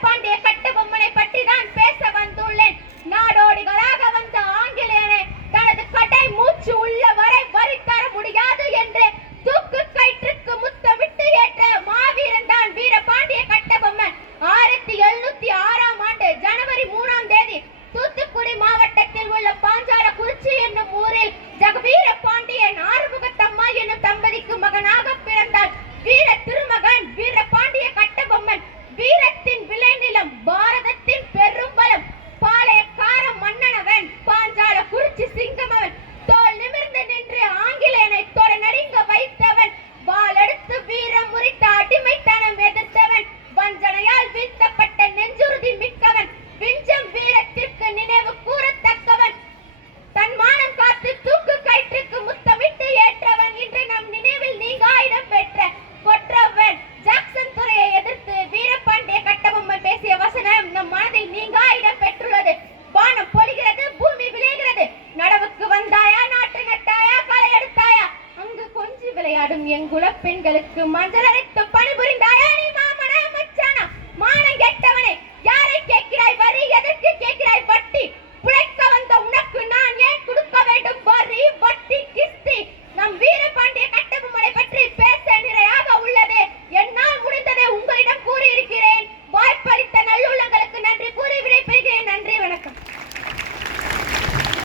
வீரபாண்டிய கட்டபொம்மனை பற்றி தான் பேச வந்துள்ளேன். நாடோடிகளாக வந்த ஆங்கிலேயனை தனது கடை மூச்சு உள்ள வரை வரி தர முடியாது என்று தூக்கு கயிற்றுக்கு முத்தமிட்டு ஏற்ற மாவீரன் தான் வீரபாண்டிய கட்டபொம்மன். 1706ஆம் ஆண்டு ஜனவரி 3ஆம் தேதி தூத்துக்குடி மாவட்டத்தில் உள்ள பாஞ்சாலக்குறிச்சி என்னும் ஊரில் ஜெகவீர பாண்டியன் ஆறுமுகத்தம்மா என்னும் தம்பதிக்கு மகனாக பிறந்தார். வீர திருமகன் வீரபாண்டிய கட்டபொம்மன் வீரத்தின் விளைநிலம், பாரதத்தின் பெரும் பலம், பாளையக்கார மன்னனவன், பாஞ்சாலக்குறிச்சி சிங்கமவன், தோல் நிமிர்ந்து நின்று ஆங்கிலேயனை தொட நடுங்க வைத்தவன், வாளெடுத்து வீரம் முறித்த அடிமைத்தனம் எதிர்த்தவன், வஞ்சனையால் வீழ்த்தப்பட்ட நெஞ்சுறுதி மிக்கவன், விஞ்சம் வீரத்திற்கு நினைவு கூறத்தக்கவன், தன் மானம் காத்து தூக்கு கயிற்றுக்கு முத்தமிட்டு ஏற்றவன், இன்று நம் நினைவில் நீங்கா இடம் பெற்ற கொற்றவன் ஜாக்சன் துரையை எதிர்த்து வீரபாண்டிய கட்டபொம்மன் பேசிய வசனம் நம் மனதில் நீங்கா இடம் பெற்றுள்ளது. வானம் பொழிகிறது, பூமி விளைகிறது, நடவுக்கு வந்தாயா, நாட்டு நட்டாயா, களை எடுத்தாயா, அங்கு கொஞ்சி விளையாடும் எங்குல பெண்களுக்கு மஞ்சள் அரைத்து பணிபுரிந்தாயா, நீ மாமனா மச்சானா, மானம் கெட்டவனே,